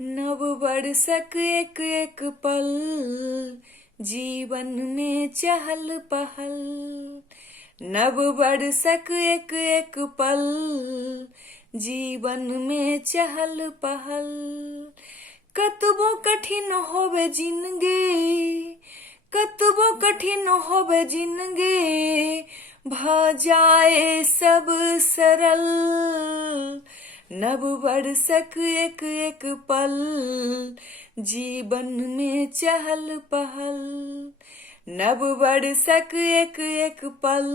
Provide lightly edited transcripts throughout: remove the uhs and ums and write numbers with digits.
नव बरसक एक एक पल, जीवन में चहल पहल। नव बरसक एक एक पल, जीवन में चहल पहल। कतबो कठिन होवे जिंदगी, कतबो कठिन होवे जिंदगी, भ जाए सब सरल। नव बरसक एक एक पल, जीवन में चहल पहल। नव बरसक एक एक पल,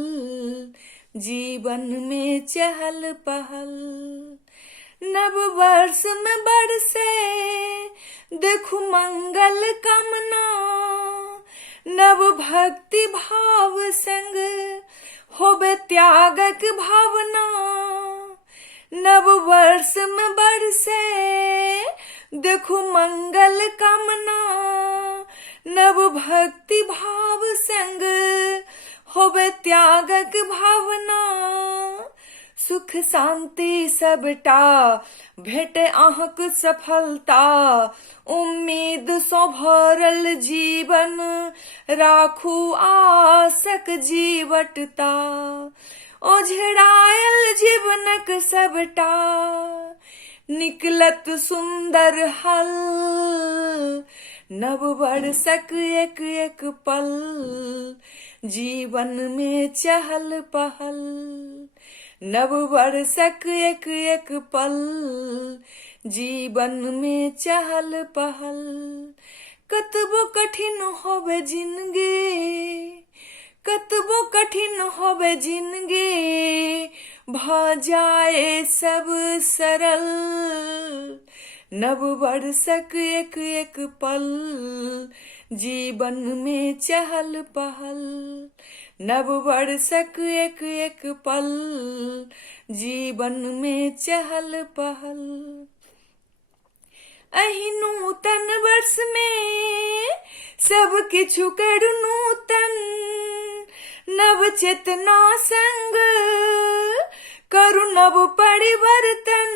जीवन में चहल पहल। नव वर्ष में बरसे देखू मंगल कामना, नव भक्ति भाव संग होबे त्यागक भावना। नव वर्ष में बरसे देखो मंगल कामना, नव भक्ति भाव संग होवे त्यागक भावना। सुख शांति सबटा भेटे अहक सफलता, उम्मीद सो भरल जीवन राखू आसक जीवटता। ओझरायल जीवनक सबटा निकलत सुंदर हल। नव बरसक एक एक पल, जीवन में चहल पहल। नव बरसक एक एक पल, जीवन में चहल पहल। कतबो कठिन होवे जिंदगी, कतबो कठिन होवे जिंदगी, भ जाए सब सरल। नव बरसक एक एक पल, जीवन में चहल पहल। नव बरसक एक एक पल, जीवन में चहल पहल। अहि नूतन वर्ष में सब किछु करू नूतन, नव चेतना संग करू नव परिवर्तन।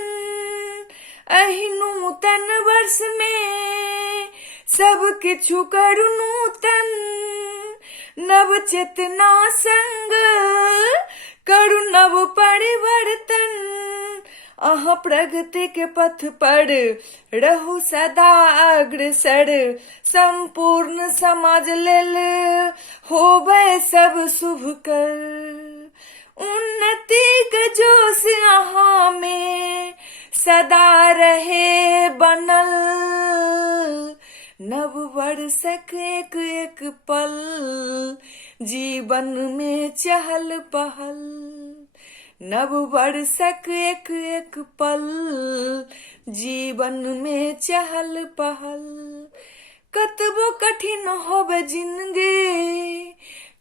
अहि नूतन वर्ष में सब किछु करू नूतन, नव चेतना संग करू नव परिवर्तन। अहाँ प्रगति के पथ पर रहू सदा अग्रसर, संपूर्ण समाज लेल होवे सब शुभ कर। उन्नति के जोश अहाँ में सदा रहे बनल। नव बरसक एक एक पल, जीवन में चहल पहल। नव बरसक एक एक पल, जीवन में चहल पहल। कतबो कठिन होवे जिंदगी,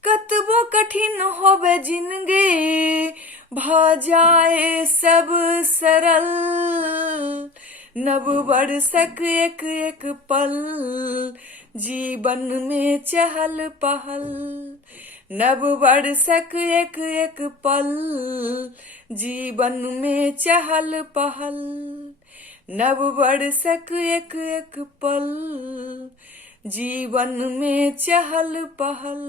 कतबो कठिन होवे जिंदगी, भ जाए सब सरल। नव बरसक एक एक पल, जीवन में चहल पहल। नव बरसक एक एक पल, जीवन में चहल पहल। नव बरसक एक एक पल, जीवन में चहल पहल।